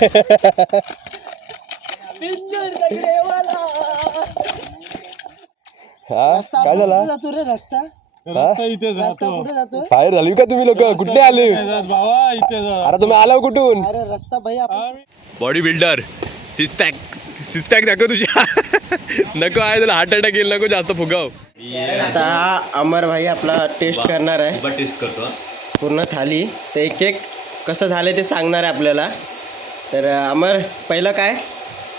हा काय झाला? जातो रे रस्ता रस्ता इथे जातो. कुठे जातो? बाहेर झाली का तुम्ही लोक? कुठे आले? बाबा इथे जा. अरे तुम्ही आला कुठून? अरे रस्ता भाई आपण बॉडी बिल्डर सिक्स पॅक दाखव तुझ्या. नको आहे तुला हार्ट अटॅक येईल. नको जास्त फुगाव. आता अमर भाई आपला टेस्ट करणार आहे. टेस्ट करतो पूर्ण थाली तर एक एक कसं झालं ते सांगणार आहे आपल्याला. तर अमर पहिलं काय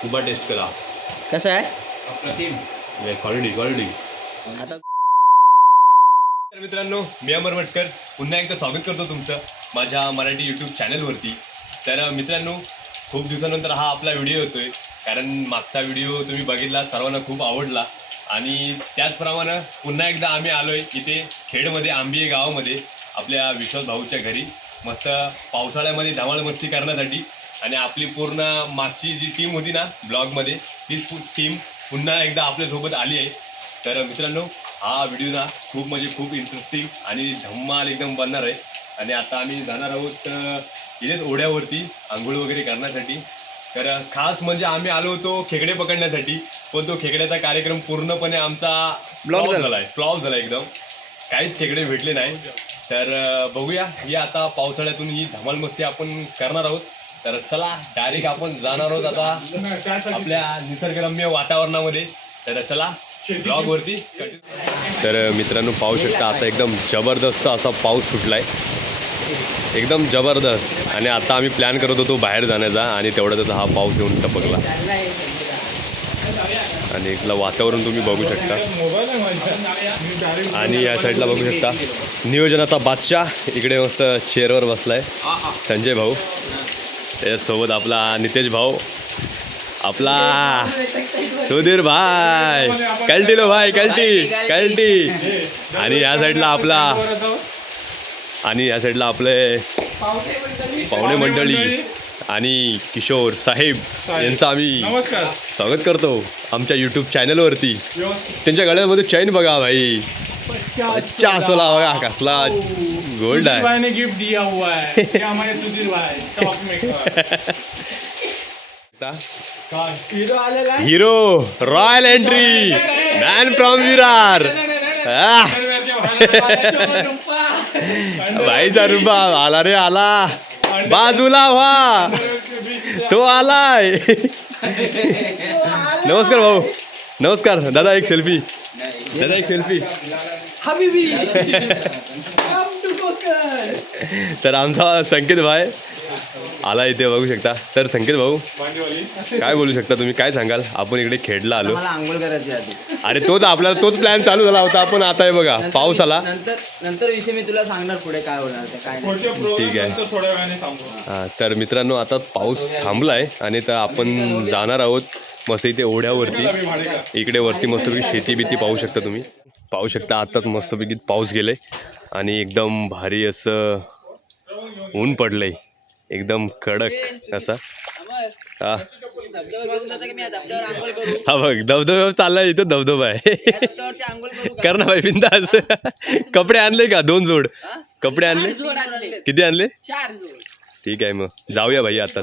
उभा टेस्ट करा. कसं आहे क्वालिटी. आता तर मित्रांनो, मी अमर मटकर पुन्हा एकदा स्वागत करतो तुमचं माझ्या मराठी यूट्यूब चॅनलवरती. तर मित्रांनो, खूप दिवसानंतर हा आपला व्हिडिओ होतोय, कारण मागचा व्हिडिओ तुम्ही बघितला, सर्वांना खूप आवडला. आणि त्याचप्रमाणे पुन्हा एकदा आम्ही आलो आहे इथे खेडमध्ये, आंबिये गावामध्ये आपल्या विश्वास भाऊच्या घरी, मस्त पावसाळ्यामध्ये धमाल मस्ती करण्यासाठी. आणि आपली पूर्ण मागची जी टीम होती ना ब्लॉगमध्ये, ती टीम पुन्हा एकदा आपल्यासोबत आली आहे. तर मित्रांनो, हा व्हिडिओ ना खूप इंटरेस्टिंग आणि धम्माल एकदम बनणार आहे. आणि आता आम्ही जाणार आहोत इथेच ओढ्यावरती आंघोळ वगैरे करण्यासाठी. तर खास म्हणजे आम्ही आलो होतो खेकडे पकडण्यासाठी, पण तो खेकड्याचा कार्यक्रम पूर्णपणे आमचा फ्लॉप झाला एकदम. काहीच खेकडे भेटले नाही. तर बघूया, ही आता पावसाळ्यातून ही धमाल मस्ती आपण करणार आहोत. तर चला डायरेक्ट आपण जाणार आहोत आता आपल्या निसर्गरम्य वातावरणामध्ये. तर चला ब्लॉगवरती. तर मित्रांनो, पाहू शकता आता एकदम जबरदस्त असा पाऊस सुटलाय, एकदम जबरदस्त. आणि आता आम्ही प्लॅन करत होतो बाहेर जाण्याचा, आणि तेवढ्यातच हा पाऊस येऊन टपकला. आणि इथलं वातावरण तुम्ही बघू शकता. आणि या साईडला बघू शकता नियोजनाचा बादशाह इकडे मस्त चेअरवर बसलाय, संजय भाऊ. त्याच्यासोबत आपला नितेश भाऊ, आपला सुधीर भाई, कल्टीलो भाई, कल्टी. आणि या साईडला आपले पाहुणे मंडळी आणि किशोर साहेब यांचं आम्ही स्वागत करतो आमच्या यूट्यूब चॅनलवरती. त्यांच्या गळ्यामध्ये चैन बघा भाई, अच्छा असला बघा, कसला गोल्ड आहे. गिफ्ट दिया हुआ है हमारे सुधीर भाई. Hero royal entry man from Virar. भाईचा रुपा आला रे, आला बाजूला व्हा, तो आलाय. नमस्कार भाऊ. नमस्कार दादा, एक सेल्फी. तर आमचा संकेत भाई आला इथे, बघू शकता. तर संकेत भाऊ, काय बोलू शकता तुम्ही, काय सांगाल? आपण इकडे खेडला आलो. आंघोळ करायची आधी. अरे तोच प्लॅन चालू झाला होता, पण आता हे बघा पाऊस आला. नंतर विषय मी तुला सांगणार पुढे काय होणार ते काय नाही. ठीक आहे. हां, तर मित्रांनो, आता पाऊस थांबलाय आणि तर आपण जाणार आहोत मस्त इथे ओढ्यावरती. इकडे वरती मस्तपैकी शेती बीती पाहू शकता तुम्ही. पाहू शकता आत्ताच मस्तपैकी पाऊस गेलाय आणि एकदम भारी असं ऊन पडलंय, एकदम कडक असा. हा बघ, धबधबा चाललाय इथं, धबधबा आहे. कर ना भाई बिंदास. कपडे आणले का? 2 जोड कपडे आणले. किती आणले? 4 जोड. ठीक आहे, मग जाऊया भाई आता.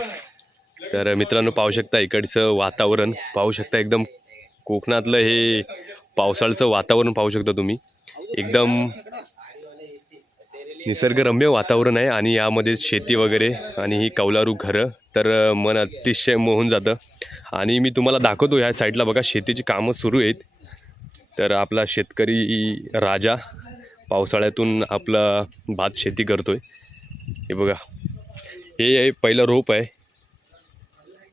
तर मित्रांनो, पाहू शकता इकडचं वातावरण, पाहू शकता एकदम कोकणातलं हे पावसाळ्याचं वातावरण पाहू शकता तुम्ही. एकदम निसर्गरम्य वातावरण आहे आणि यामध्ये शेती वगैरे आणि ही कौलारू घरं, तर मन अतिशय मोहून जातं. आणि मी तुम्हाला दाखवतो, ह्या साईडला बघा शेतीची कामं सुरू आहेत. तर आपला शेतकरी राजा पावसाळ्यातून आपला भात शेती करतो आहे. हे बघा, हे पहिलं रोप आहे,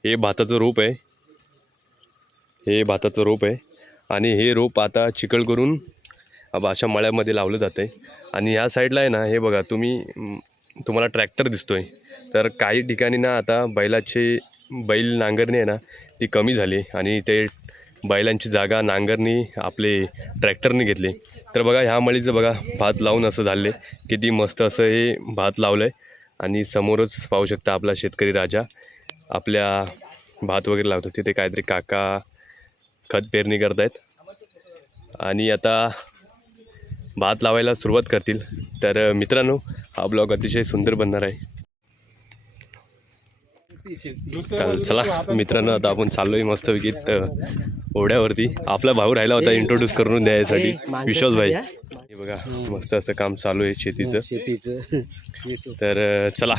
हे भाताचं रोप आहे. आणि हे रोप आता चिखल करून अशा मळ्यामध्ये लावलं जातं आहे. आणि ह्या साईडला आहे ना, हे बघा तुम्हाला ट्रॅक्टर दिसतोय. तर काही ठिकाणी ना आता बैल नांगरणी आहे ना, ती कमी झाली आणि ते बैलांची जागा नांगरणी आपले ट्रॅक्टरने घेतली. तर बघा, ह्या मळीचं बघा भात लावून असं झाले, किती मस्त असं हे भात लावलं आहे. आणि समोरच पाहू शकता आपला शेतकरी राजा आपल्या भात वगैरे लावतो. तिथे काहीतरी काका खत पेरणी करतायत आणि आता भात लावायला सुरुवात करतील. तर मित्रांनो, हा ब्लॉग अतिशय सुंदर बनणार आहे. चला मित्रांनो, आता आपण चाललोय मस्तपैकी ओढ्यावरती. आपला भाऊ राहिला होता इंट्रोड्यूस करून द्यायसाठी, विश्वास भाई. हे बघा मस्त असं काम चालू आहे शेतीचं. तर चला,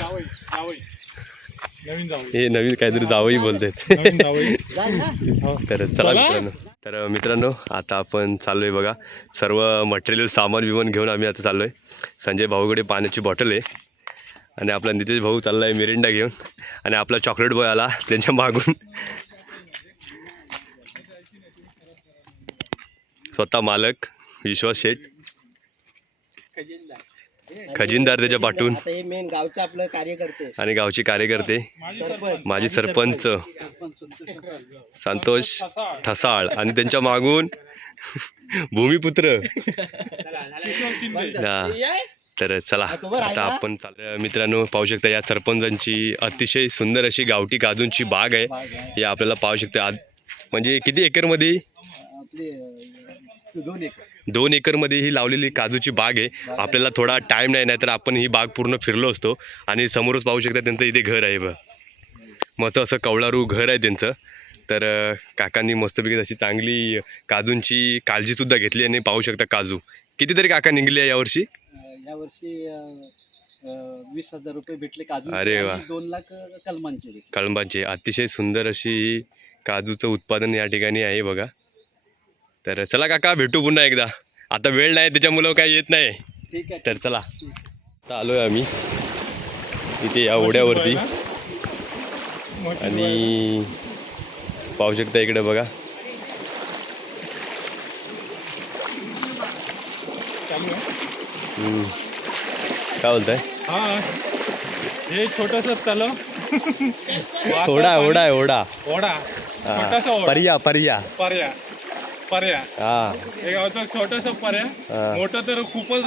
हे नवीन काहीतरी जावई बोलतात. तर चला मित्रांनो. तर मित्रांनो, आता आपण चाललोय बघा, सर्व मटेरियल सामान बिमान घेऊन आम्ही आता चाललोय. संजय भाऊकडे पाण्याची बॉटल आहे आणि आपला नितेश भाऊ चाललाय मिरिंडा घेऊन, आणि आपला चॉकलेट बॉय आला त्यांच्या मागून. स्वतः मालक विश्वास शेठ, खजिनदार त्याच्या पाठून, हे मेन गावचं आपलं कार्यकर्ते आणि गावचे कार्यकर्ते माजी सरपंच संतोष ठसाळ, आणि त्यांच्या मागून भूमिपुत्र. हा, तर चला आता आपण मित्रांनो पाहू शकता, या सरपंचांची अतिशय सुंदर अशी गावठी काजूंची बाग आहे. हे आपल्याला पाहू शकता. म्हणजे किती एकरमध्ये? 2 एकरमध्ये ही लावलेली काजूची बाग आहे. आपल्याला थोडा टाईम नाही, तर आपण ही बाग पूर्ण फिरलो असतो. आणि समोरच पाहू शकता त्यांचं इथे घर आहे बघ, मस्त असं कवळारू घर आहे त्यांचं. तर काकांनी मस्तपैकी अशी चांगली काजूंची काळजीसुद्धा घेतली. आणि पाहू शकता काजू कितीतरी काका निघले आहे यावर्षी. 20,000 रुपये भेटले काजू. अरे वा. 2 लाख कलमांचे. कळंबाचे अतिशय सुंदर अशी काजूचं उत्पादन या ठिकाणी आहे बघा. तर चला काका, भेटू पुन्हा एकदा. आता वेळ नाही त्याच्यामुळं काही येत नाही. ठीक आहे. तर चला, आता आलोय आम्ही इथे या ओढ्यावरती. आणि पाहू शकता इकडे बघा, काय बोलताय? हा, हे छोटस तलाव. ओढा ओढा आहे, ओढा. ओढा, छोटासा ओढा. पर्या पर्या पर्या. हा. हे गावचं छोटस पर्या. हा. मोठं तर खूपच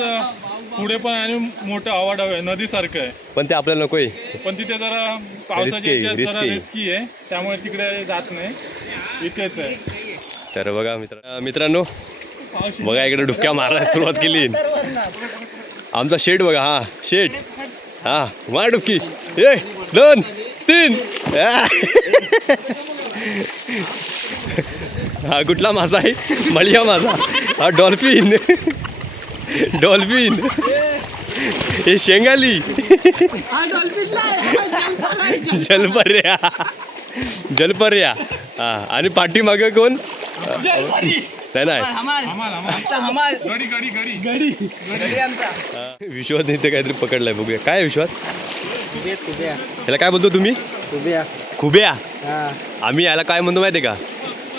पुढे पण, आणि मोठं आवाडाव आहे, नदीसारखं आहे. पण ते आपल्याला नकोय. पण तिथे जरा पावसाच्या Risky, ह्याच्यात जरा risky. रिस्की आहे, त्यामुळे तिकडे जात नाही, इथेच आहे. तर बघा मित्रांनो, बघा इकडे डुबक्या मारायला सुरुवात केली आमचा शेठ. बघा हा शेठ, हा मार डुबकी. 1 2 3. हा कुठला मासा आहे? मळिया मासा. हा डॉल्फिन. डॉल्फिन. हे शेंगाली. जलपर्या. जलपर्या. हा, आणि पाठीमागं कोण? नाही. विश्वास इथे काहीतरी पकडलाय, बघूया काय विश्वास. याला काय बोलतो तुम्ही? खुब्या. आम्ही याला काय म्हणतो माहिती आहे का?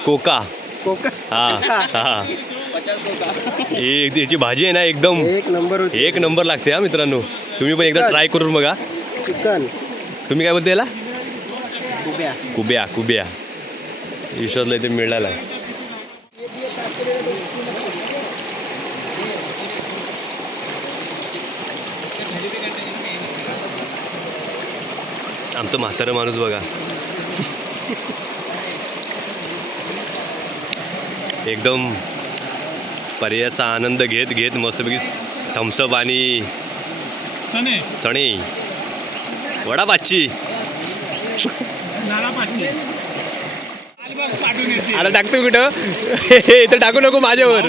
कोका. हा हा. याची भाजी आहे ना, एकदम एक नंबर लागते. हा मित्रांनो, तुम्ही पण एकदा ट्राय करून बघा. चिकन. तुम्ही काय बोलता याला? कुब्या. कुब्या. विश्वासला इथे मिळाला आहे. आमचं म्हातारं माणूस बघा, एकदम पर्यायाचा आनंद घेत घेत मस्तपैकी थम्सअप आणि चणे वडापाची. आता टाकतो कुठं? इथं टाकू नको माझ्यावर.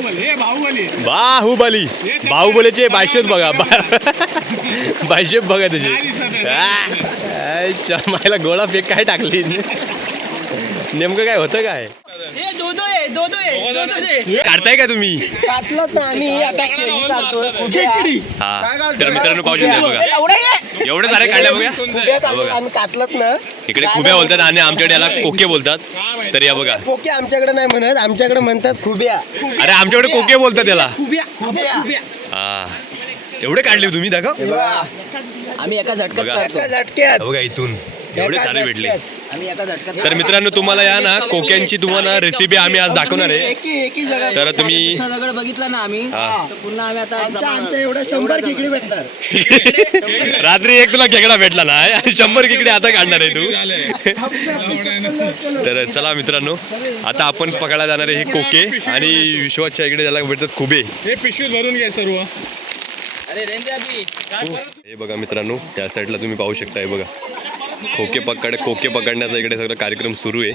बाहुबली. बाहुबलीचे बायशेप बघा. बायशेप बघा त्याचे. मायला गोळा फेक काय टाकली. नेमकं काय होतं काय? काढताय का तुम्ही? कातलं ना आम्ही आता केळी काढतोय. हा, तर मित्रांनो पाहू शकता बघा, एवढे सारे काढल्या बघा. बघा आम्ही कातलत ना. इकडे खुब्या बोलतात आणि आमच्याकडे याला कोके बोलतात. तर या बघा, कोके आमच्याकडे नाही म्हणत, आमच्याकडे म्हणतात खुब्या. अरे आमच्याकडे कोके बोलतात याला. खुब्या. हा, एवढे काढले तुम्ही दाखव. आम्ही एका झटक्यात बघा. काढतो. झटक्यात. बघा इथून एवढे सारे भेटले. आम्ही एका झटक्यात. तर मित्रांनो, तुम्हाला या ना कोक्यांची तुम्हाला रेसिपी आम्ही आज दाखवणार आहे. एकी जगा. तर तुम्ही दगड बघितला ना आम्ही, हा. तर पुन्हा आम्ही आता आमच्या एवढं 100 खेकडी भेटणार. रात्री एक तुला खेकडा भेटला ना, आणि 100 खेकडे आता काढणार आहे तू. तर चला मित्रांनो, आता आपण पकडायला जाणार आहे हे कोके, आणि विश्वासच्या इकडे ज्याला भेटतात खुबे. हे पिशवी भरून घ्या सर्व. अरे रेंद्र अभी हे बघा मित्रांनो, त्या साईडला तुम्ही पाहू शकता. हे बघा खोके पकडण्याचा इकडे सगळं कार्यक्रम सुरू आहे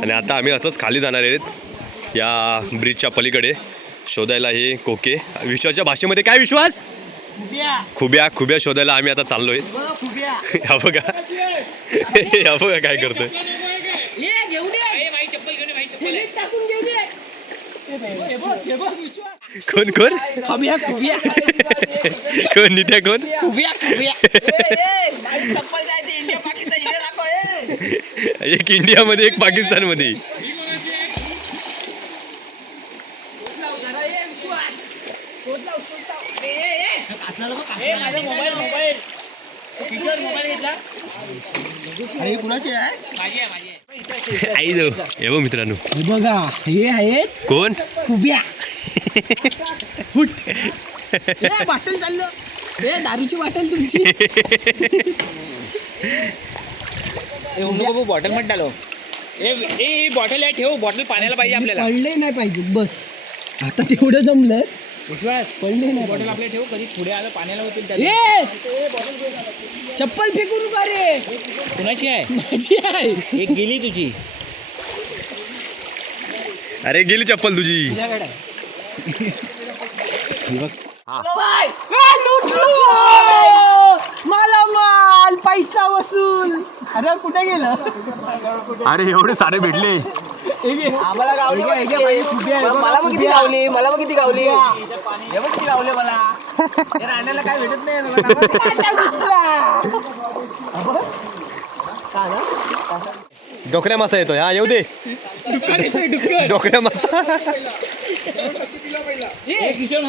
आणि आता आम्ही असंच खाली जाणार आहेत या ब्रिजच्या पलीकडे शोधायला हे खोके. विश्वाच्या भाषेमध्ये काय विश्वास खुब्या शोधायला आम्ही आता चाललोय. हा बघा काय करतोय. कोण कोण कोण नित्या कोण एक इंडियामध्ये एक पाकिस्तानमध्ये. आई जाऊ हे बघ मित्रांनो बघा हे आहेत कोण खुब्या. बाटल चाललं हे दारूची बाटल तुमची. बॉटल मध्ये डालो ए बॉटल आहे ठेव. बॉटल पाण्याला पाहिजे आपल्याला. पडले नाही पाहिजेत बस. आता तेवढं जमलं. विश्वास पडले नाही बॉटल आपल्या ठेव. कधी पुढे आलं पाण्याला होतील त्याला. ए चप्पल फेकू नका रे. कुणाची आहे? माझी आहे. एक गेली तुझी. अरे गेली चप्पल तुझी. मला माल पैसा वसूल. अरे कुठे गेलं. अरे एवढे सारे भेटले. मला मग किती गावली. मला मग किती गावली. किती गावले मला. राहण्याला काय भेटत नाही. डोकऱ्या मासा येतोय. हा येऊ दे. डोकऱ्या मासा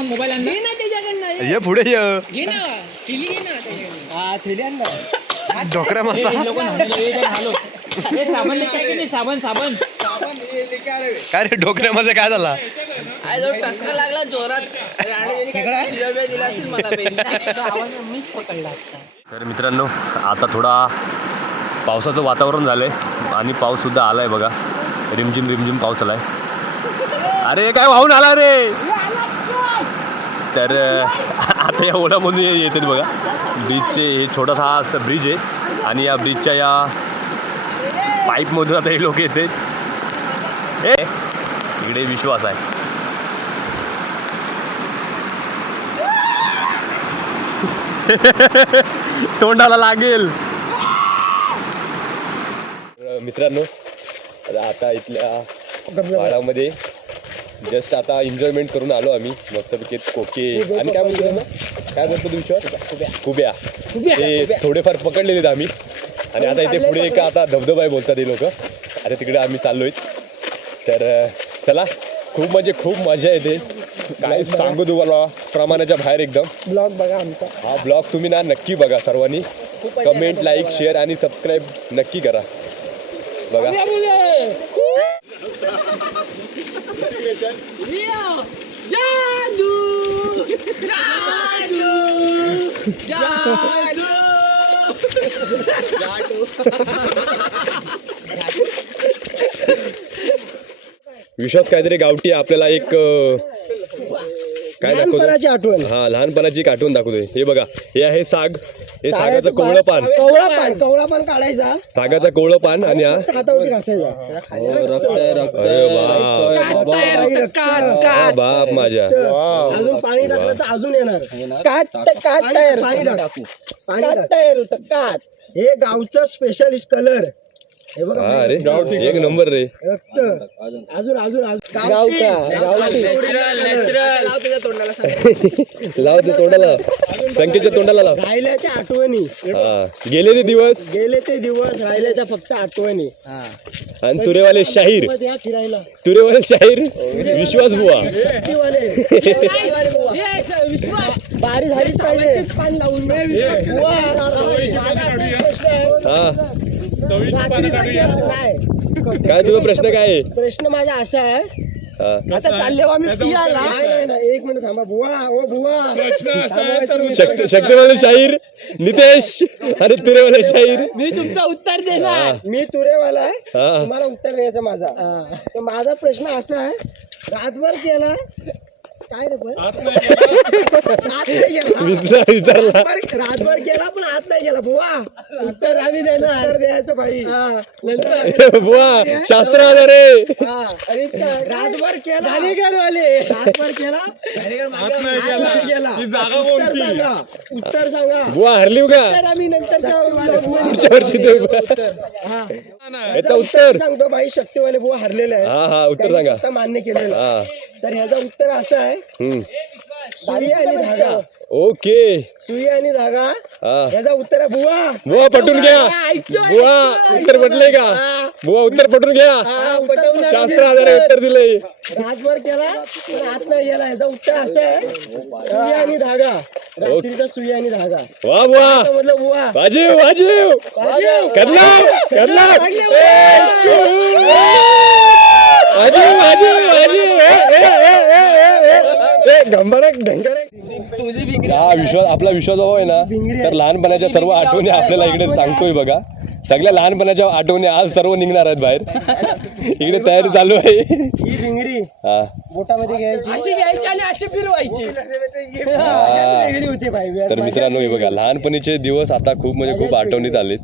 मोबाईल आण घे ना त्याच्याकडनं. ये पुढे ये. घे ना. थैली घे ना त्याच्याकडनं. डोकऱ्या मासा ए साबण ले काय केले. साबण काय रे डोकऱ्या मासा काय झाला. टसका लागला जोरात. दिला असेल मला. आवाज मीच पकडला असता. तर मित्रांनो आता थोडा पावसाचं वातावरण झालंय आणि पाऊस सुद्धा आलाय बघा. रिमझिम पाऊस आलाय. अरे काय वाहून आला रे. तर आता या ओढामधून येतात बघा. ब्रिजचे हे छोटासा हा ब्रिज आहे आणि या ब्रिजच्या या पाईपमधून आता हे लोक येतात. इकडे विश्वास आहे. तोंडाला लागेल. मित्रांनो आता इथल्या वाड्यामध्ये जस्ट आता एन्जॉयमेंट करून आलो आम्ही मस्तपैकी. खोके आणि काय म्हणतो ना काय बोलतो तू विश्वास. खुब्या ते थोडेफार पकडलेले आहेत आम्ही आणि आता इथे पुढे एक आता धबधबा आहे बोलतात हे लोक. आता तिकडे आम्ही चाललोय. तर चला खूप मजा येते. काय सांगू तुम्हाला प्रमाणाच्या बाहेर एकदम. ब्लॉग बघा आमचा. हा ब्लॉग तुम्ही ना नक्की बघा सर्वांनी. कमेंट लाईक शेअर आणि सबस्क्राईब नक्की करा बघा. विश्वास काहीतरी गावठी आपल्याला एक काय दाखवतो. आठवण. हा लहानपणाची एक आठवण दाखवतोय. हे बघा हे आहे साग. हे सागाचं कोवळं पान. कवळा पान काढायचा. सागाचं कोवळं पान आणि हा हातावरती घासायचा. अरे बाप माझ्या. अजून पाणी टाकलं तर अजून येणार. हे गावचं स्पेशलिस्ट कलर. हे बघा. अरे एक नंबर रे. रक्त. अजून लाव ते तोंडाला. संकेतच्या तोंडाला लाव. राहिल्या त्या आठवणी. हा गेले ते दिवस राहिल्या त्या फक्त आठवणी. आणि तुरेवाले शाहीर. या फिरायला तुरेवाले शाहीर विश्वास बुवा. बारी झालीच पाहिजे. पान लावून हा काय काय तुझा प्रश्न काय आहे. प्रश्न माझा असा आहे. हा. आता चालले आम्ही पियाला. नाही, एक मिनिट थांबा. बुवा. शक्तिवाले शाहीर नितेश आणि तुरेवाले शाहीर. मी तुमचं उत्तर देणार. मी तुरेवाला आहे. हा. तुम्हाला उत्तर द्यायचं माझा. तर माझा प्रश्न असा आहे. रातभर केला काय रे पण आत नाही गेला. आत नाही गेला रातभर गेला पण आत नाही गेला बुवा उत्तर आम्ही देणार उत्तर द्यायचं भाई बुवा शास्त्र रे रातभर केला रातभर केला आत नाही नाही गेला. गेला ही जागा उत्तर कोणती? सांगा उत्तर सांगा बुवा हरली का आम्ही नंतर याचं उत्तर सांगतो भाई शक्तीवाले बुवा हरलेले आहे हा हा उत्तर त्यांनी सांगा स्वतः मान्य केलेलं आहे. हा तर ह्याचं उत्तर असं आहे हम्म. सुई आणि धागा ओके सुई आणि धागा हा ह्याचा उत्तर आहे बुवा बुवा पटून घ्या बुवा उत्तर पटलंय का बुवा उत्तर पटून घ्या शास्त्र आधारे उत्तर दिलंय रातभर केला पण आत नाही गेला ह्याचं उत्तर असं आहे सुई आणि धागा रात्रीचा सुई आणि धागा वा बुवा म्हटलं बुवा वाजीव वाजीव करला करला वाजीव वाजीव वाजीव हा विश्वास आपला विश्वास भाऊ आहे ना तर लहानपणाच्या सर्व आठवणी आपल्याला इकडे सांगतोय बघा सगळ्या लहानपणाच्या आठवणी आज सर्व निघणार आहेत बाहेर इकडे तयारी चालू आहे ही भिंगरी हा बोटामध्ये घ्यायची अशी घ्यायची आणि अशी फिरवायची वेगळी होती भाई तर मित्रांनो हे बघा लहानपणीचे दिवस आता खूप म्हणजे खूप आठवणीत आलेत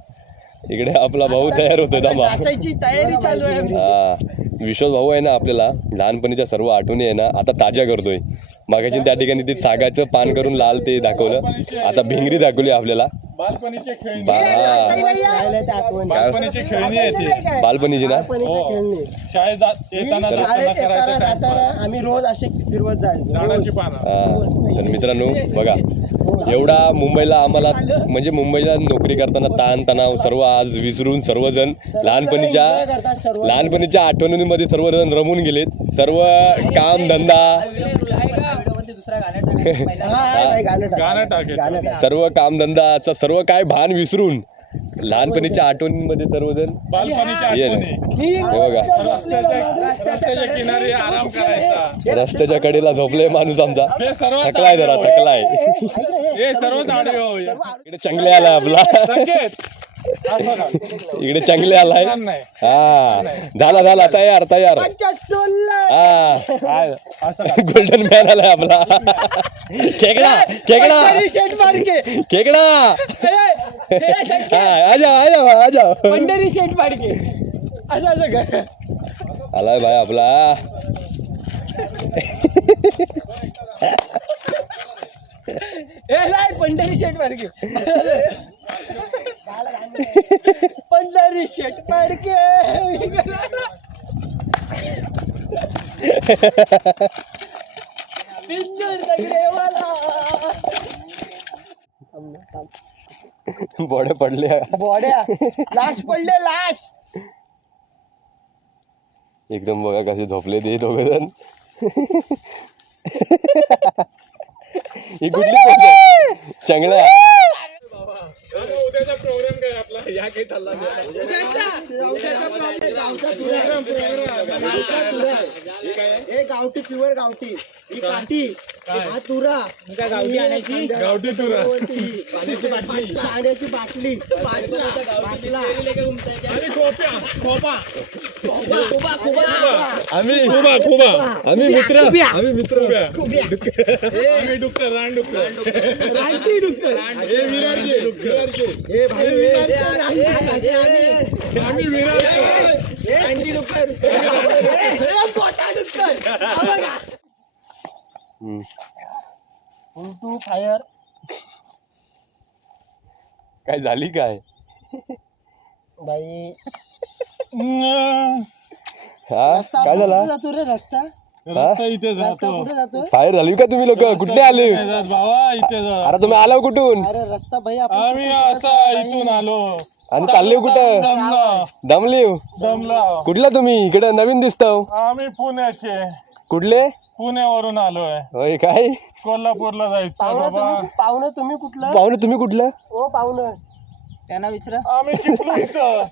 इकडे आपला भाऊ तयार होतोय ना नाचायची तयारी चालू आहे आमची. हा विश्वास भाऊ आहे ना आपल्याला लहानपणीच्या सर्व आठवणी आहे ना आता ताज्या करतोय मागाची त्या ठिकाणी ते सागाचं पान करून लाल ते दाखवलं आता भिंगरी दाखवली आपल्याला बालपणीचे खेळणी बालपणीची खेळणी येते बालपणीची ना खेळणी शाळेत येताना शाळेत जाताना येताना करायचं जाताना आम्ही रोज असे फिरवत जायचो झाडाची पानं हा तर मित्रांनो बघा एवढा मुंबईला आम्हाला म्हणजे मुंबईला नोकरी करताना ताण तणाव सर्व आज विसरून सर्वजण लहानपणीच्या आठवणींमध्ये सर्वजण रमून गेलेत सर्व काम धंदा दुसरा गाणं गाणं टाकायचं सर्व कामधंदाचं सर्व काय भान विसरून लहानपणीच्या आठवणींमध्ये सर्वजण बालपणीच्या ये आठवणी हे बघा रस्त्याच्या किनारी आराम करायचा रस्त्याच्या कडेला झोपले माणूस आमचा हे सर्व थकलाय जरा थकलाय हे सर्व झाडे होऊया इकडे चांगले आलाय आपला संकेत असं का? इकडे चांगले आलाय नाही हा झाला झाला तयार तयार हा काय? असं का? गोल्डन मॅन आलाय आपला खेकडा खेकडा खेकडा हा आजा आजा आजा पंढरी शेठ पाडके असं असं कर आलाय भाई आपला पंढरी शेठ पाडके पंढरी शेठ पाडके पिंजर दगडेवाला बॉड्या पडल्या बॉड्या लाश पडले लाश एकदम बघा कसे झोपले ते दोघ जण ही कुठली पोच आहे चांगल्या उद्याचा प्रोग्राम काय आपला या काही चालला हे गावठी प्युअर गावठी ही काठी हा तुरा गावठी आणायची गावठी तुरा पाण्याची बाटली आणि खोपा आम्ही खोबा मित्र आम्ही मित्र आम्ही डुक्कर रान डुक्कर हे भाई आम्ही विरार टू फायर काय झाली काय बाई हा काय झाला जातो रे रस्ता रस्ता इथे जातो कुठे जातो फायर झाली का तुम्ही लोक कुठे आले भावा इथे जा अरे तुम्ही आला कुठून अरे रस्ता भाई आम्ही असा इथून आलो आणि चालले कुठं दमला दमली कुठला तुम्ही इकडे नवीन दिसतो आम्ही पुण्याचे कुठले पुण्यावरून आलोय होय काय कोल्हापूरला जायचं बाबा पाहुणं तुम्ही कुठलं पाहुणे तुम्ही कुठलं ओ पाहुणं त्यांना विचारा आम्ही शिकलो इथं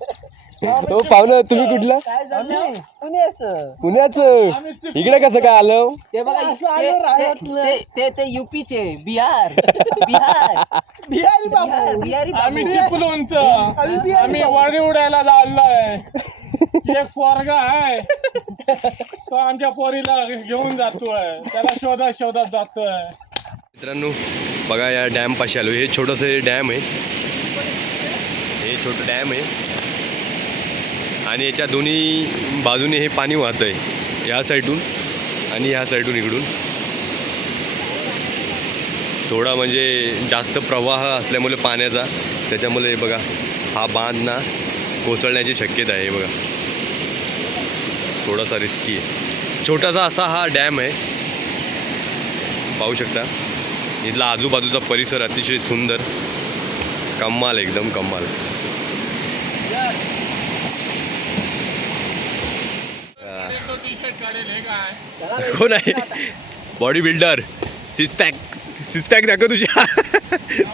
हो पाहुणं तुम्ही कुठलं काय झालं पुण्याचं पुण्याचं इकडे कसं काय आलं ते बघा ते युपीचे बिहार बिहारी आम्ही चिपळूणचं आम्ही वारी उडायला चाललोय एक पोरगा आहे तो आमच्या पोरीला घेऊन जातोय, त्याला शोधत जातोय. मित्रांनो बघा या डॅम पाशी आलो. हे छोटंसं डॅम आहे, हे छोटं डॅम आहे आणि याच्या दोन्ही बाजूने हे पाणी वाहतं आहे, या साईडून आणि ह्या साईडून इकडून. थोडा म्हणजे जास्त प्रवाह असल्यामुळे पाण्याचा, त्याच्यामुळे बघा हा बांध ना कोसळण्याची शक्यता आहे. बघा थोडासा रिस्की आहे. छोटासा असा हा डॅम आहे, पाहू शकता. इथला आजूबाजूचा परिसर अतिशय सुंदर, कमाल, एकदम कमाल. कोण आहे? बॉडी बिल्डर, सिक्स पॅक दाखव तुझ्या.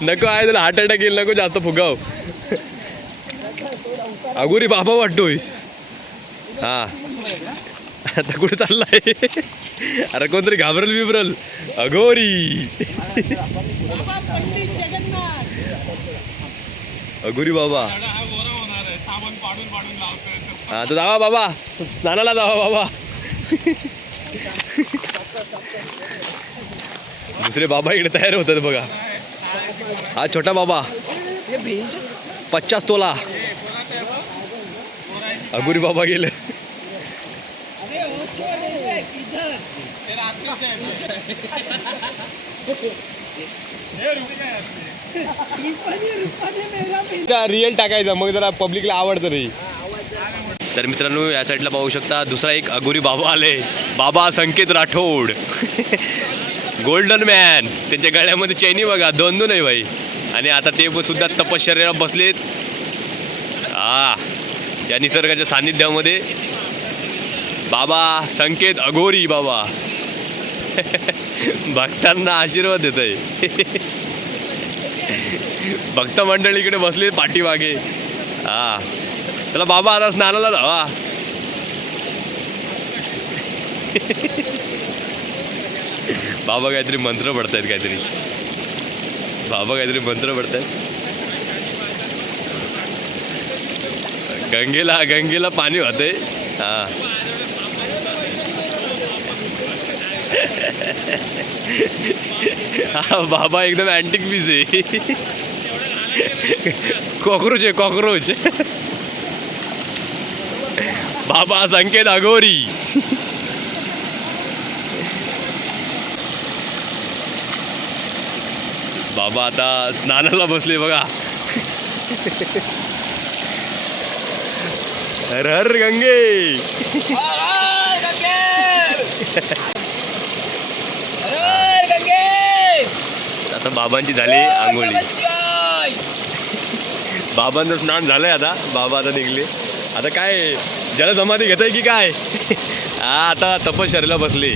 नको आहे तुला, हार्ट अटॅक येईल, नको जास्त फुगाव. अगोरी बाबा वाटतोयस. हा आता कुठे चाललाय? अरे कोणतरी घाबरल बिबरल. अघोरी अघोरी बाबा. हा तर जावा बाबा, स्नानाला जावा बाबा. दुसरे बाबा इकडे तयार होतात बघा. हा छोटा बाबा 50 तोला. अघोरी बाबा गेले. रिअल टाकायचं, मग जरा पब्लिकला आवडतं रे. तर मित्रांनो या साईडला पाहू शकता दुसरा एक अघोरी बाबा आले, बाबा संकेत राठोड. Golden man. त्यांच्या गळ्यामध्ये चैनी बघा, दोन आहे भाई. आणि आता ते सुद्धा तपश्चर्याला बसलेत या निसर्गाच्या सान्निध्यामध्ये. बाबा संकेत अघोरी बाबा भक्तांना आशीर्वाद देत आहे. भक्त मंडळीकडे बसले पाठीमागे. चला बाबा आता स्नानाला जावा. बाबा काहीतरी मंत्र पडतायत, बाबा काहीतरी मंत्र पडतायत. गंगेला पाणी होते. हा बाबा एकदम अँटिक पीस आहे. कॉकरोच. बाबा संकेत अघोरी. बाबा आता स्नानाला बसले बघा. हर हर गंगे. आता बाबांची झाली आंघोळी. बाबांचं स्नान झालंय आता. बाबा आता निघले. आता काय जलसमाधी घेताय की काय? आता तपश्चर्याला बसले.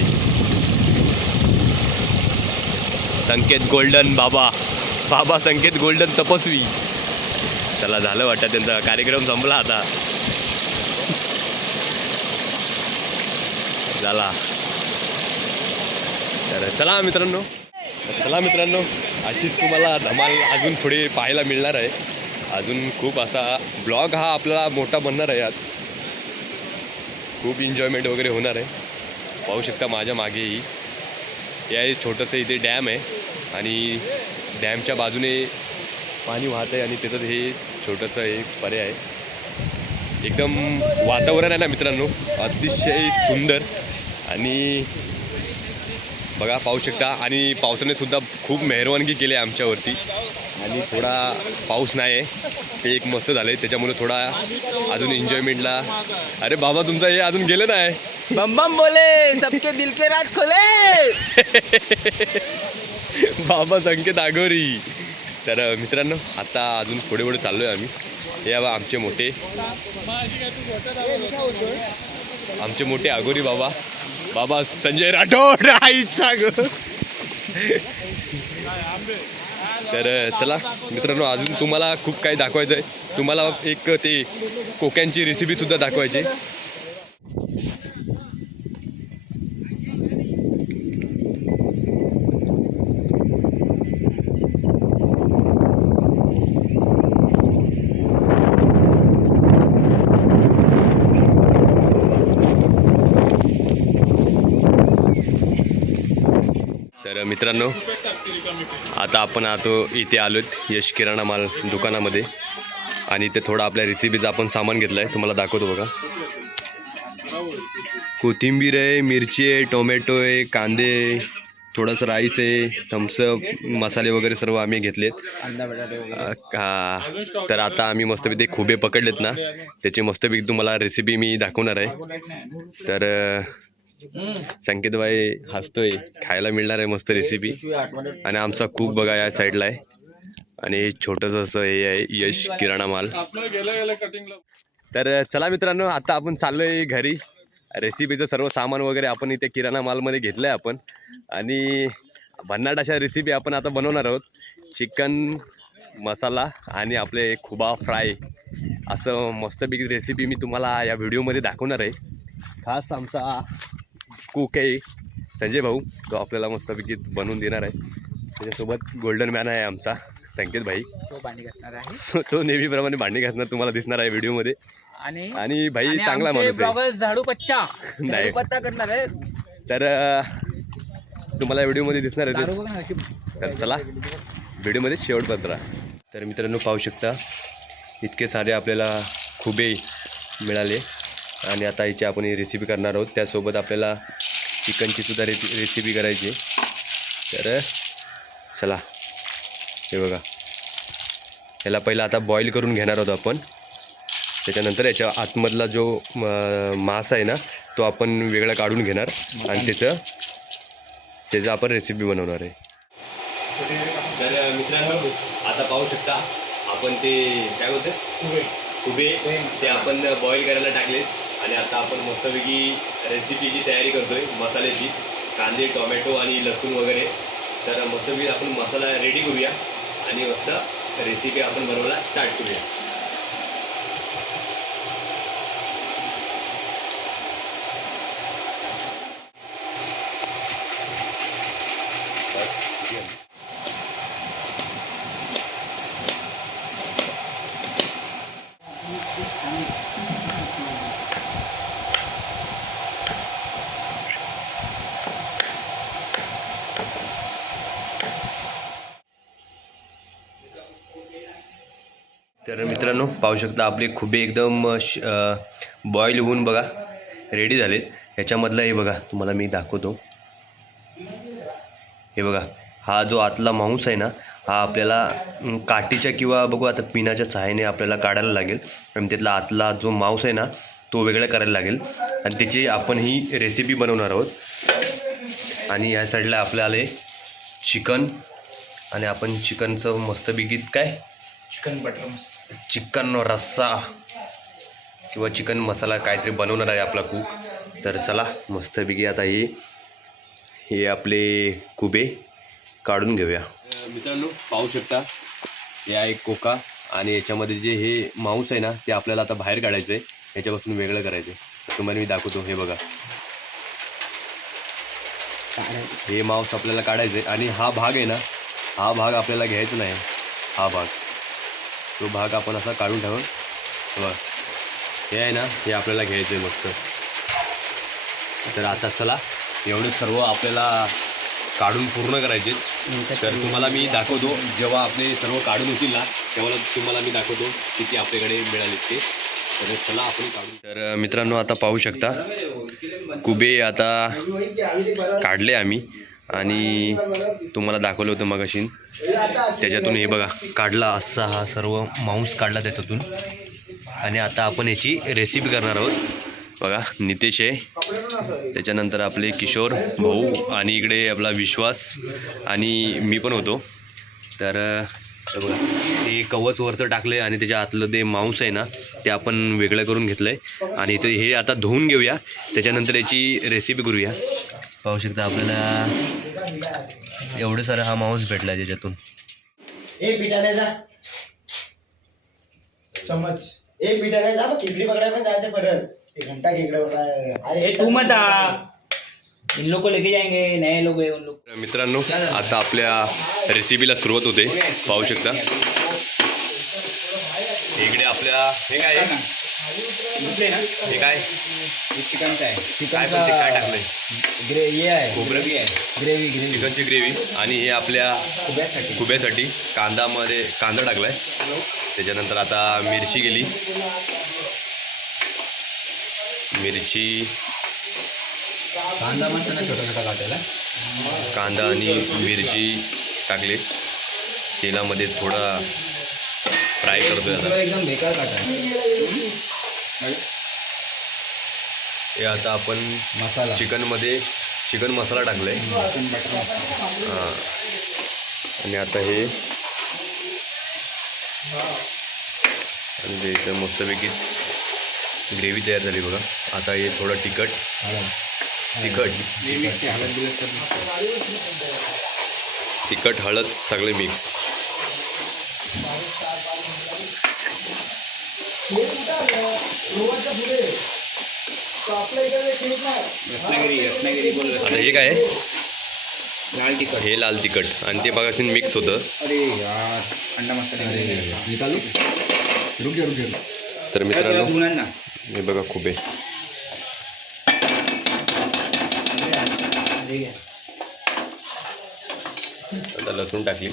संकेत गोल्डन बाबा संकेत गोल्डन तपस्वी. चला झालं वाटतं त्यांचा कार्यक्रम संपला आता. झाला. तर चला मित्रांनो अशीच तुम्हाला धमाल अजून पुढे पाहायला मिळणार आहे. अजून खूप असा ब्लॉग हा आपला मोठा बनणार आहे. आज खूप एन्जॉयमेंट वगैरे होणार आहे. पाहू शकता माझ्या मागेही हे छोटंसं इथे डॅम आहे आणि डॅमच्या बाजूने पाणी वाहत आहे आणि त्याचं हे छोटंसं एक पर्याय आहे. एकदम वातावरण आहे ना मित्रांनो अतिशय सुंदर. आणि बघा पाहू शकता. आणि पावसाने सुद्धा खूप मेहरबानगी केली आहे आमच्यावरती. आणि थोडा पाऊस नाही आहे ते एक मस्त झालं आहे, त्याच्यामुळे थोडा अजून एन्जॉयमेंटला. अरे बाबा तुमचं हे अजून गेलं नाही. बम बम बोले सबके दिल के राज खोले. बाबा संकेत अघोरी. तर मित्रांनो आता अजून पुढे पुढे चाललो आहे आम्ही. हे बाबा आमचे मोठे अघोरी बाबा संजय राठोड आईचा ग. तर चला मित्रांनो अजून तुम्हाला खूप काही दाखवायचं आहे. तुम्हाला एक ते कोक्यांची रेसिपीसुद्धा दाखवायची. मित्रांनो आता आपण इथे आलोत यश किराणा माल दुकानामध्ये आणि इथे थोडं आपल्या रेसिपीचं आपण सामान घेतलं आहे, तुम्हाला दाखवतो बघा. कोथिंबीर आहे, मिरची आहे, टोमॅटो आहे, कांदे, थोडंसं राईस आहे, थम्सअप, मसाले वगैरे सर्व आम्ही घेतलेत. हा, तर आता आम्ही मस्तपैकी ते खुबे पकडलेत ना, त्याची मस्तपैकी तुम्हाला रेसिपी मी दाखवणार आहे. तर संकेतबाई हसतोय, खायला मिळणार आहे मस्त रेसिपी. आणि आमचा कुक बघा या साईडला आहे आणि छोटंसं असं हे आहे यश किराणा माल. तर चला मित्रांनो, आता आपण चाललोय घरी. रेसिपीचं सर्व सामान वगैरे आपण इथे किराणा मालमध्ये घेतलं आहे आपण आणि भन्नाट अशा रेसिपी आपण आता बनवणार आहोत. चिकन मसाला आणि आपले खुबा फ्राय असं मस्तपैकी रेसिपी मी तुम्हाला या व्हिडिओमध्ये दाखवणार आहे. खास आमचा कुक आहे संजय भाऊ, तो आपल्याला मस्तपैकी बनवून देणार आहे. त्याच्यासोबत गोल्डन मॅन आहे आमचा संकेत भाई, तो भांडी घासणार आहे. तो नेहमीप्रमाणे भांडी घासणार तुम्हाला दिसणार आहे व्हिडिओमध्ये. आणि भाई आणि चांगला आमचे माणूस आहे. ब्लॉगर्स झाडू पच्चा नाही पत्ता करणार आहे. तर तुम्हाला व्हिडिओमध्ये दिसणार आहे दारू तेच. बघा ना की तर चला व्हिडिओमध्ये शेवटपर्यंत राहा. तर मित्रांनो पाहू शकता इतके सारे आपल्याला खुबे मिळाले आणि आता याची आपण ही रेसिपी करणार आहोत. त्यासोबत आपल्याला चिकनची सुद्धा रेसिपी करायची. तर चला हे बघा, याला पहिला आता बॉईल करून घेणार आहोत आपण. त्याच्यानंतर याच्या आतमधला जो मांस आहे ना तो आपण वेगळा काढून घेणार आणि त्याचं आपण रेसिपी बनवणार आहे. तर मित्रांनो आता पाहू शकता आपण ते काय बोलतं खुबे ते आपण बॉईल करायला टाकले आणि आता आपण मस्तपैकी रेसिपीची तयारी करतोय मसाल्याची. कांदे, टोमॅटो आणि लसूण वगैरे. तर मस्तपैकी आपण मसाला रेडी करूया आणि मस्त रेसिपी आपण बनवायला स्टार्ट करूया. तर मित्रांनो पाहू शकता आपले खुबे एकदम बॉईल होऊन बघा रेडी झालेत. ह्याच्यामधलं हे बघा तुम्हाला मी दाखवतो. हे बघा, हा जो आतला मांस आहे ना हा आपल्याला काठीच्या किंवा बघू आता पिनाच्या सहाय्याने आपल्याला काढायला लागेल आणि त्यातला आतला जो मांस आहे ना तो वेगळा करायला लागेल आणि त्याची आपण ही रेसिपी बनवणार आहोत. आणि या साईडला आपल्याला चिकन आणि आपण चिकनचं मस्तपैकी काय चिकन रस्सा किंवा चिकन मसाला काहीतरी बनवणार आहे आपला कुक. तर चला मस्तपैकी आता हे आपले कुबे काढून घेऊया. मित्रांनो पाहू शकता हे आहे कोका आणि याच्यामध्ये जे हे मांस आहे ना ते आपल्याला आता बाहेर काढायचं आहे, याच्यापासून वेगळं करायचं आहे. तुम्हाला मी दाखवतो. हे बघा, हे मांस आपल्याला काढायचं आहे आणि हा भाग आहे ना हा भाग आपल्याला घ्यायचा नाही. हा भाग तो भाग आपण असा काढून ठेवून बघा हे आहे ना हे आपल्याला घ्यायचं आहे मस्त. तर आता चला एवढं सर्व आपल्याला काढून पूर्ण करायचे. तर तुम्हाला मी दाखवतो जेव्हा आपले सर्व काढून होतील ना तेव्हा तुम्हाला मी दाखवतो किती आपल्याकडे मिळाले ते. तर चला आपण काढून. तर मित्रांनो आता पाहू शकता कुबे आता काढले आम्ही आणि तुम्हाला दाखवलं होतं मगाशी. त्याच्यातून हे बघा काढला असा हा सर्व मांस काढला त्याच्यातून आणि आता आपण याची रेसिपी करणार आहोत. बघा नितेश आहे, त्याच्यानंतर आपले किशोर भाऊ आणि इकडे आपला विश्वास आणि मी पण होतो. तर बघा ते कवच वरचं टाकलं आणि त्याच्या आतलं ते मांस आहे ना ते आपण वेगळं करून घेतलं आहे आणि इथे हे आता धुवून घेऊया. त्याच्यानंतर याची रेसिपी करूया. पाहू शकता आपल्याला एवढं सारं हा मांस भेटला आहे त्याच्यातून. चम्मच पिठाने जा मग खेकडी पकडायला पण जायचं परत. घंटा खेकडा पकडायला. अरे तू मत इन लोग को लेके जाएंगे, नए लोग है उन लोग. मित्रांनो आता आपल्या रेसिपीला सुरुवात होते. पाहू शकता इकडे आपल्या हे काय घेतले ना हे काय चिकनचं आहे काय पण ते काय टाकलंय हे आहे खोबरं ग्रेव्ही चिकनची ग्रेव्ही आणि हे आपल्या खुब्यासाठी कांदा टाकलाय. त्याच्यानंतर आता मिरची गेली. मिरची कांदा मस्त ना छोटा छोटा काटायला. कांदा आणि मिरची टाकली. तेलामध्ये थोडा फ्राय करतोय आता. एकदम बेकार काटा हे आता आपण मसाला चिकन मसाला टाकलाय. हां आणि आता हे आणि त्याचं मस्तपैकी ग्रेव्ही तयार झाली बघा. आता हे थोडं तिखट हळद सगळे मिक्स. रत्नागिरी बोल. आता हे काय आहे? लाल तिखट. हे लाल तिखट आणि ते बघा मिक्स होतं. अरे यार अंडा मसाला निकालू रुक घे तर मित्रांनो मुलांना हे बघा खुबे. आता लसूण टाकली.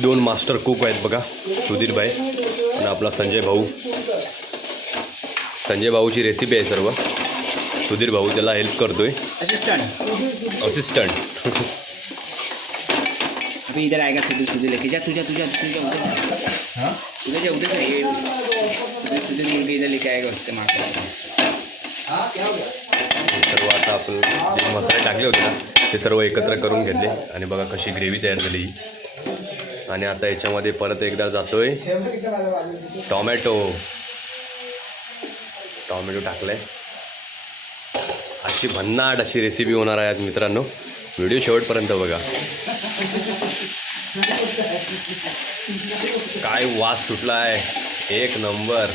दोन मास्टर कुक आहेत बघा, सुधीर भाई आणि आपला संजय भाऊ. संजय भाऊची रेसिपी आहे सर्व. सुधीर भाऊ त्याला हेल्प करतोय, असिस्टंट. अभी इधर आएगा तुझे लेके जा. तुझ्या उधर मुलगी इधर लेके आएगा उसके मार्केट. सर्व आता आपण जे मसाले टाकले होते ना ते सर्व एकत्र करून घेतले आणि बघा कशी ग्रेव्ही तयार झाली. आणि आता याच्यामध्ये परत एकदा जातोय टॉमॅटो टाकलाय. अशी भन्नाट अशी रेसिपी होणार आहे आज मित्रांनो. व्हिडिओ शेवटपर्यंत बघा. काय वास सुटला आहे, एक नंबर.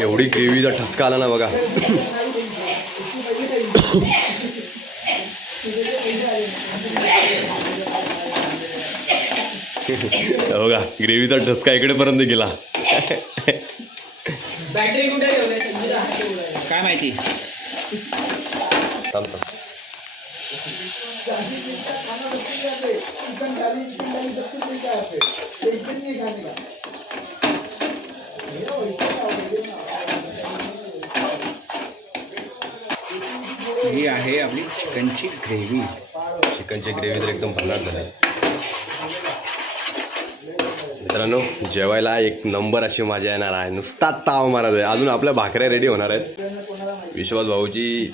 एवढी ग्रेव्हीचा ठसका आला ना बघा. बघा ग्रेव्हीचा ठसका इकडेपर्यंत गेला. बॅटरी कुठे काय माहिती. थांब. ही आहे आपली चिकनची ग्रेव्ही. चिकनची ग्रेव्ही तर एकदम भन्नाट झाली मित्रांनो. जेवायला एक नंबर अशी मजा येणार आहे. नुसता ताव मारत आहे. अजून आपल्या भाकऱ्या रेडी होणार आहेत. विश्वास भाऊची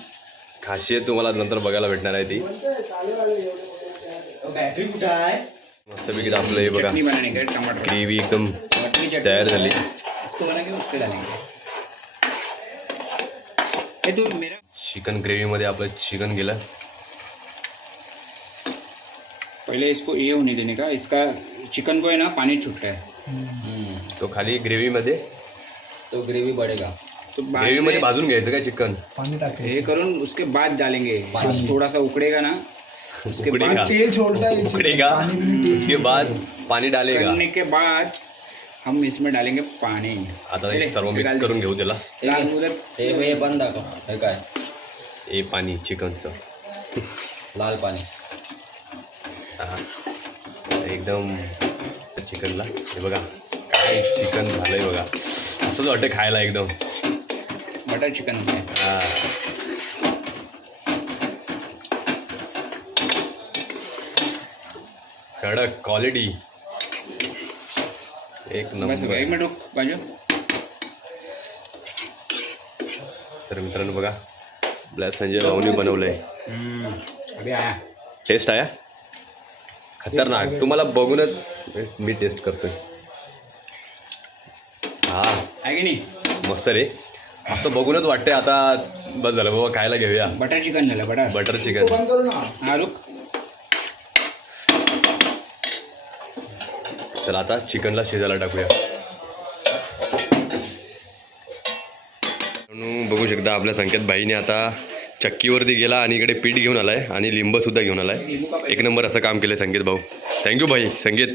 खासियत तुम्हाला नंतर बघायला भेटणार आहे ती. मस्तपैकी आपलं हे बघा ग्रेव्ही एकदम तयार झाली. चिकन ग्रेव्हीमध्ये आपलं चिकन गेलं. पहले इसको ये होने देने का. इसका चिकन को है ना पानी छूटता है तो खाली ग्रेव्हीमध्ये तो ग्रेव्ही बढेगा. तो बाद ग्रेव्ही मध्ये में भाजून घ्यायचं काय चिकन. ये करून उसके बाद डालेंगे. थोड़ा सा उकड़ेगा ना उसके उकड़ेगा बाद उकड़ेगा उसके बाद पाणी डालेगा. करने के बाद हम इसमें डालेंगे पानी. आता हे सर्व मिक्स करून घेऊ त्याला. उधर हे बंद दाखव. हे काय हे पाणी चिकनचं लाल पाणी. हा एकदम चिकनला हे बघा काय चिकन झालंय बघा. असंच वाटतं खायला एकदम. बटर चिकन होता है. हा कडक क्वालिटी एक बस नंबर. एक मिनट रुक बाजू. तर मित्रांनो बघा आपल्या संजय भाऊनी बनवलंय. अभी आया. टेस्ट आहे खतरनाक. तुम्हाला बघूनच मी टेस्ट करतोय. हा आहे की नाही. मस्त रे. असं बघूनच वाटतंय आता बस झालं बाबा खायला घेऊया. बटर चिकन झालं. Butter butter chicken. हा रुक. चला आता चिकनला शिजायला टाकूया. बघू शकता आपल्या संकेत भाईने आता चक्कीवरती गेला आणि इकडे पीठ घेऊन आलाय आणि लिंबसुद्धा घेऊन आलाय. एक नंबर असं काम केलं संकेत भाऊ. थँक्यू भाई संकेत,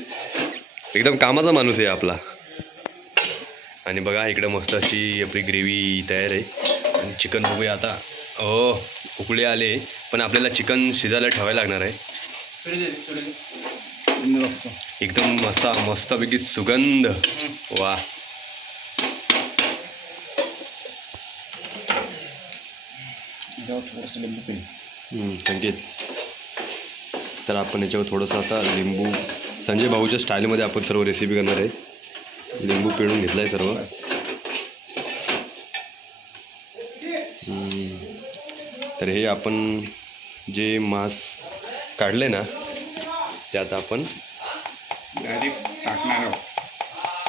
एकदम कामाचा माणूस आहे आपला. आणि बघा इकडं मस्त अशी आपली ग्रेव्ही तयार आहे आणि चिकन बघूया आता. हो उकळे आले पण आपल्याला चिकन शिजायला ठेवायला लागणार आहे. एकदम मस्तपैकी सुगंध. वा संकेत, तर आपण याच्यावर थोडंसं आता लिंबू, संजय भाऊच्या स्टाईलमध्ये आपण सर्व रेसिपी करणार आहे. लिंबू पिळून घेतला आहे सर्व. तर हे आपण जे मांस काढले ना ते आता आपण डायरेक्ट टाकणार आहोत.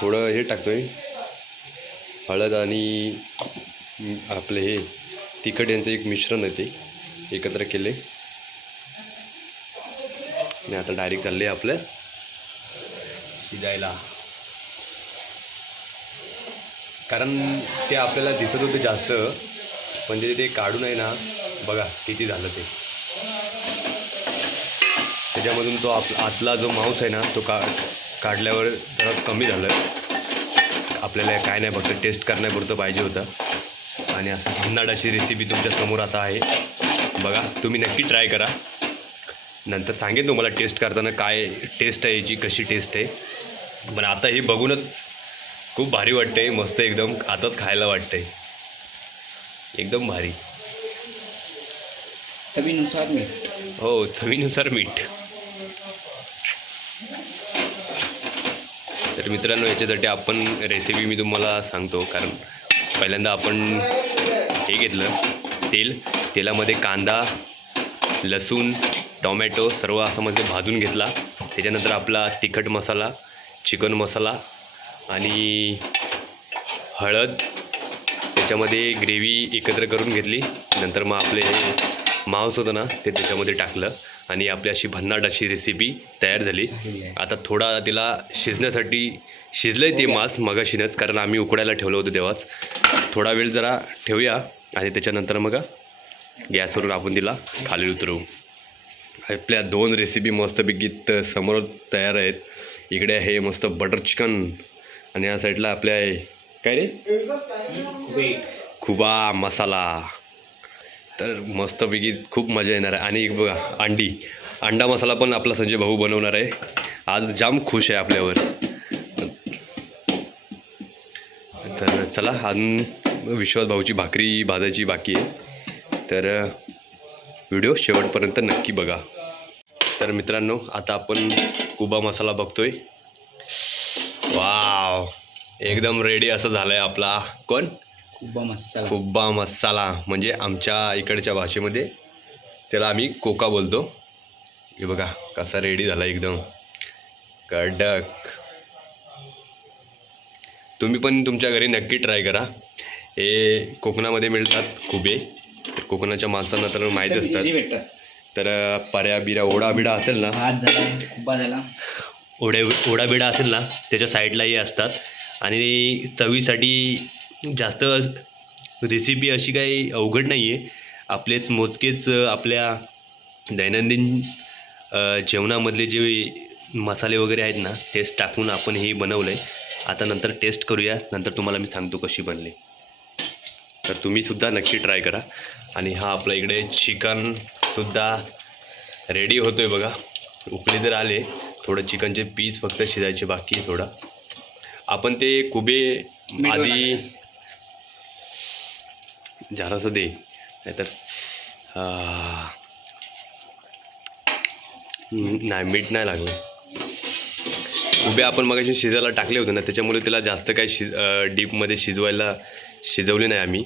थोडं हे टाकतोय, हळद आणि आपले हे तिखट यांचं एक मिश्रण आहे ते एकत्र केले आणि आता डायरेक्ट चालले आपलं शिजायला. कारण ते आपल्याला दिसत होते जास्त पण ते काढून आहे ना, बघा किती झालं ते. त्याच्यामधून तो आतला जो मांस आहे ना तो काढल्यावर जरा कमी झालं. आपल्याला काय नाही, फक्त टेस्ट करण्यापुरतं पाहिजे होतं. आणि असं भन्नाट अशी रेसिपी तुमच्यासमोर आता आहे. बघा तुम्ही नक्की ट्राय करा. नंतर सांगेन तुम्हाला टेस्ट करताना काय टेस्ट आहे याची, कशी टेस्ट आहे. पण आता हे बघूनच खूप भारी वाटतंय. मस्त एकदम आताच खायला वाटतंय. एकदम भारी. चवीनुसार मीठ. हो चवीनुसार मीठ. तर मित्रांनो याच्यासाठी आपण रेसिपी मी तुम्हाला सांगतो. कारण पहिल्यांदा आपण हे घेतलं तेलामध्ये कांदा, लसूण, टोमॅटो सर्व असं मध्ये भाजून घेतला. त्याच्यानंतर आपला तिखट मसाला, चिकन मसाला आणि हळद, त्याच्यामध्ये ग्रेव्ही एकत्र करून घेतली. नंतर मग आपले हे मांस होतं ना ते त्याच्यामध्ये टाकलं आणि आपली अशी भन्नाट अशी रेसिपी तयार झाली. आता थोडा तिला शिजण्यासाठी शिजलं आहे ते मांस मगाशीनंच, कारण आम्ही उकडायला ठेवलं होतं तेव्हाच. थोडा वेळ जरा ठेवूया आणि त्याच्यानंतर मग गॅसवरून आपण तिला खाली उतरवू. आपल्या 2 रेसिपी मस्तपैकी समोर तयार आहेत. इकडे आहे मस्त बटर चिकन आणि या साईडला आपल्या आहे काय रे खुबा मसाला. तर मस्तपैकी खूप मजा येणार आहे. आणि बघा अंडा मसाला पण आपला संजय भाऊ बनवणार आहे. आज जाम खुश आहे आपल्यावर. तर चला अजून विश्वास भाऊची भाकरी भाजायची बाकी आहे. तर व्हिडिओ शेवटपर्यंत नक्की बघा. तर मित्रांनो आता आपण कुबा मसाला बघतोय. वाव एकदम रेडी असं झालं आहे आपला कोण कुबा मसाला. म्हणजे आमच्या इकडच्या भाषेमध्ये त्याला आम्ही कोका बोलतो. हे बघा कसा रेडी झाला एकदम कडक. तुम्ही पण तुमच्या घरी नक्की ट्राय करा. हे कोकणामध्ये मिळतात खुबे. तर कोकणाच्या माणसांना तर माहीत असतात. तर पर्या ओढाबिडा असेल ना, ओढाबिडा असेल ना त्याच्या साईडलाही असतात. आणि चवीसाठी जास्त रेसिपी अशी काही अवघड नाही आहे. आपलेच मोजकेच आपल्या दैनंदिन जेवणामधले जे मसाले वगैरे आहेत ना तेच टाकून आपण हे बनवलं आहे. आता नंतर टेस्ट करूया. नंतर तुम्हाला मी सांगतो कशी बनली. तर तुम्हीसुद्धा नक्की ट्राय करा. आणि हा आपल्या इकडे चिकनसुद्धा रेडी होतो आहे बघा. उकळी तर आले. थोडं चिकनचे पीस फक्त शिजायचे बाकी आहे थोडा. आपण ते कुबे आधी जरासं दे नाहीतर नाही मीठ नाही लागलं. उभे आपण मगाशी शिजायला टाकले होते ना त्याच्यामुळे त्याला जास्त काही डीपमध्ये शिजवले नाही आम्ही.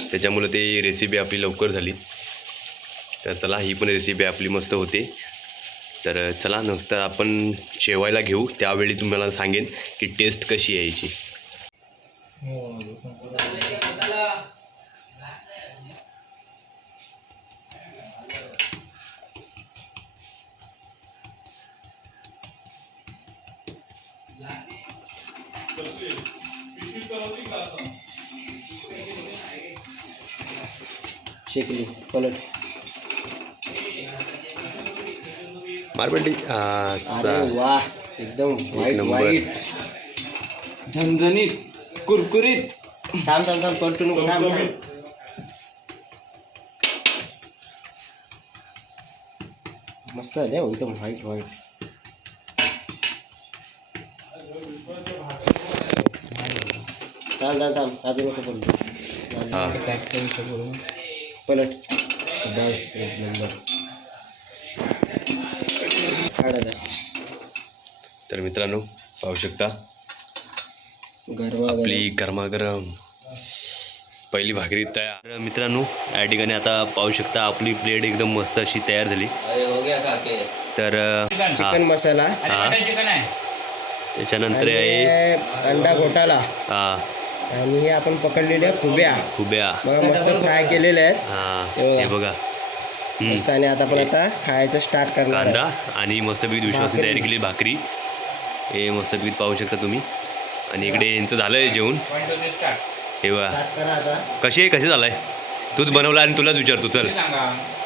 त्याच्यामुळे ते रेसिपी आपली लवकर झाली. तर चला ही पण रेसिपी आपली मस्त होते. तर चला नुसतं आपण जेवायला घेऊ. त्यावेळी तुम्हाला सांगेन की टेस्ट कशी यायची. शेकली पलट. मारपट्टी अरे वा, एकदम व्हाईट नंबर. व्हाईट. झणझणीत कुरकुरीत. थांब थांब थांब, परतू नको, थांब थांब. मस्त झाले हो, एकदम व्हाईट व्हाईट. थांब थांब थांब, अजून नको पलटू. हा. पलट. बस एक नंबर. काढ आता. तर मित्रांनो पाहू शकता गरवा आपली गरमागरम पहिली भाकरी तयार. तर मित्रांनो या ठिकाणी आता पाहू शकता आपली प्लेट एकदम मस्त अशी तयार झाली. अरे हो गया काके. तर हा, चिकन मसाला हा. चिकन आहे. त्याच्यानंतर आहे आणि अंडा घोटाला हा आणि हे आपण पकडलेल्या खुब्या खुब्या. बघा मस्त फ्राय केलेल्या आहेत हा हे हे बघा. मस्त. आणि आता आपण आता खायचं स्टार्ट करणार आहे. कांदा आणि मस्तपैकी विश्वासून तयारी केली भाकरी. हे मस्तपैकी पाहू शकता तुम्ही. आणि इकडे यांचं झालंय जेवण. हे बघा स्टार्ट करा आता. कसे झालंय. तूच बनवला आणि तुलाच विचारतो चल. सांगा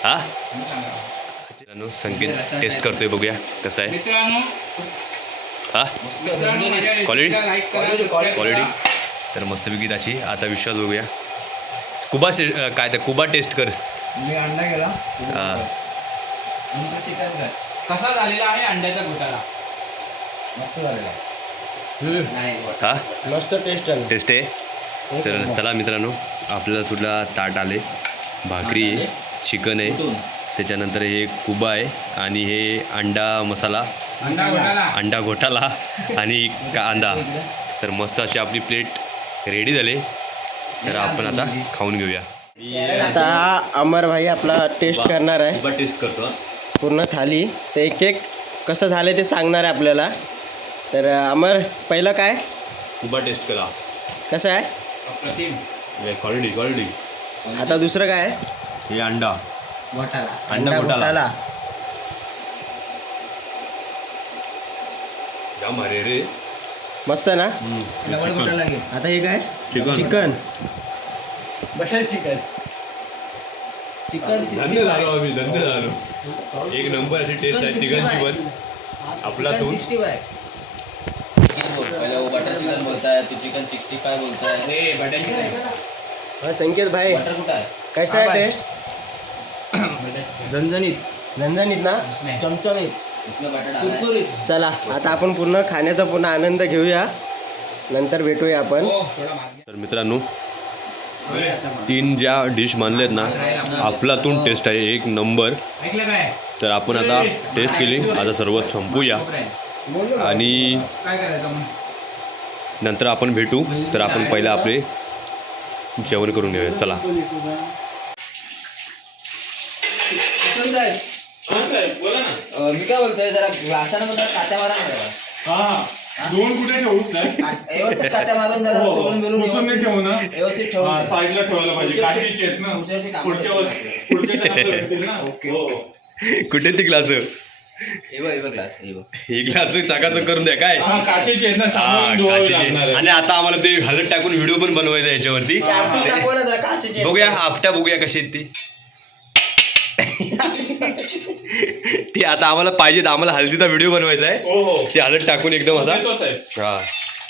हा सांगा मित्रांनो संकेत टेस्ट करतोय बघूया कसं आहे. मित्रांनो हा माझ्या Quality? रेसिपीला लाईक करा सबस्क्राईब क्वालिटी. करा. तर मस्तपैकी अशी आता विश्वास बघूया. कुबा काय तर कुबा टेस्ट कर. मी अंडा गेला हा चिकन कर. कसा झालेला आहे अंड्याचा घोटाळा. मस्त झालेला. नाही हा मस्त टेस्ट आली. टेस्ट आहे. तर चला मित्रांनो आपल्याला सुद्धा ताट आले. भाकरी आहे, चिकन आहे, त्याच्यानंतर हे कुबा आहे आणि हे अंडा मसाला, अंडा घोटाळा. अंडा घोटाला आणि कांदा. तर मस्त अशी आपली प्लेट रेडी झाली. तर आपण आता खाऊन घेऊया. आता अमर भाई आपला टेस्ट करणार आहे कुबा टेस्ट करतो. पूर्ण थाली. तर एक एक कसं झालं ते सांगणार आहे आपल्याला. तर अमर पहिलं काय कुबा टेस्ट करा. कसं आहे. अप्रतिम. क्वालिटी. आता दुसरं काय आहे. हे अंडा घोटाला. अंडा घोटाला. घोटाला. जाम अरे रे. मस्त ना. डबल घोटाला घे. आता हे काय chicken. Chicken. Butter chicken. Chicken धन्य झालो आम्ही, धन्य झालो. एक नंबर अशी टेस्ट आहे चिकनची पण. आपला तून 65. पहले वो बटर चिकन बोलता है, तू चिकन 65 बोलता है. हे बटर चिकन. हा, संकेत भाई बटर कुठं आहे. कैसा हा, आहे भाई. टेस्ट. झणझणीत झणझणीत ना. चमचमीत उसमें बटर डाला है. कुरकुरीत. चला आता आपण पूर्ण खाण्याचा पूर्ण आनंद घेऊया. नंतर भेटूया आपण. हो थोडा मागे. तर मित्रांनो 3 ज्या डिश मानल्यात ना आपलातून टेस्ट आहे एक नंबर. ऐकलं काय. तर आपण आता टेस्ट केली. आता सर्व संपूया आणि काय करायचं मग. नंतर आपण भेटू. तर आपण पहिलं आपले जेवण करून घेऊया. चला. मी काय बोलतोय जरा ग्लासानं जरा कात्या मारा ना जरा. दोन कुठे ठेवूच नाही. व्यवस्थित कात्या मारून जरा चोरून बिरून पुसून नाही ठेवू ना. व्यवस्थित ठेवून हा, दे. साईडला ठेवायला पाहिजे. पुढच्या वर्षी- काचेची आहेत ना. पुढच्या वर्षी कामाला पुढच्या येतील. पुढच्या टाइमला भेटतील ना. हो. कुठे ती ग्लास हे बघ ग्लास हे बघ. ही ग्लास चाकाचं करून द्या काय. हा, काचेची आहेत ना. हा, सांभाळून धुवावी काचेची. लागणार आहे. आणि आता आम्हाला ते हलत टाकून व्हिडिओ पण बनवायचा आहे याच्यावरती. आपली दाखवा ना जरा काचेची. बघूया आपटा बघूया कशी आहेत ती. ती आता आम्हाला पाहिजे. आम्हाला हल्दीचा व्हिडिओ बनवायचा आहे. हो हो ती हलत टाकून एकदम असा. देतो साहेब. हा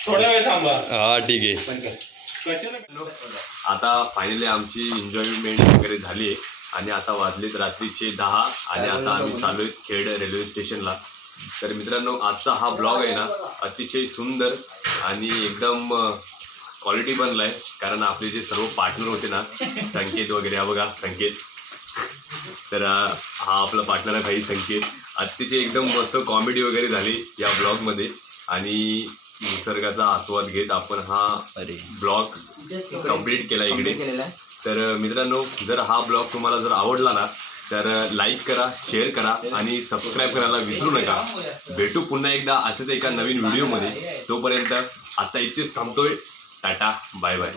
थोड्या वेळ थांबा. हा ठीक आहे. कशाला- आता फायनली आमची एन्जॉयमेंट वगैरे झाली आहे आणि आता वाजलेत रात्रीचे 10 आणि आता आम्ही चालू आहेत खेड रेल्वे स्टेशनला. तर मित्रांनो आजचा हा ब्लॉग आहे ना अतिशय सुंदर आणि एकदम क्वालिटी बनला आहे. कारण आपले जे सर्व पार्टनर होते ना संकेत वगैरे. हा बघा संकेत. तर हा आपला पार्टनर आहे भाई संकेत. अतिशय एकदम मस्त कॉमेडी वगैरे झाली या ब्लॉगमध्ये आणि निसर्गाचा आस्वाद घेत आपण हा ब्लॉग कंप्लीट केला इकडे. केलेला आहे. तर मित्रांनो जर हा ब्लॉग तुम्हाला जर आवडला ना तर लाईक करा, शेअर करा आणि सबस्क्राईब करायला विसरू नका. भेटू पुन्हा एकदा अशाच एका नवीन व्हिडिओमध्ये. तोपर्यंत आता इथेच थांबतोय. Tata bye bye.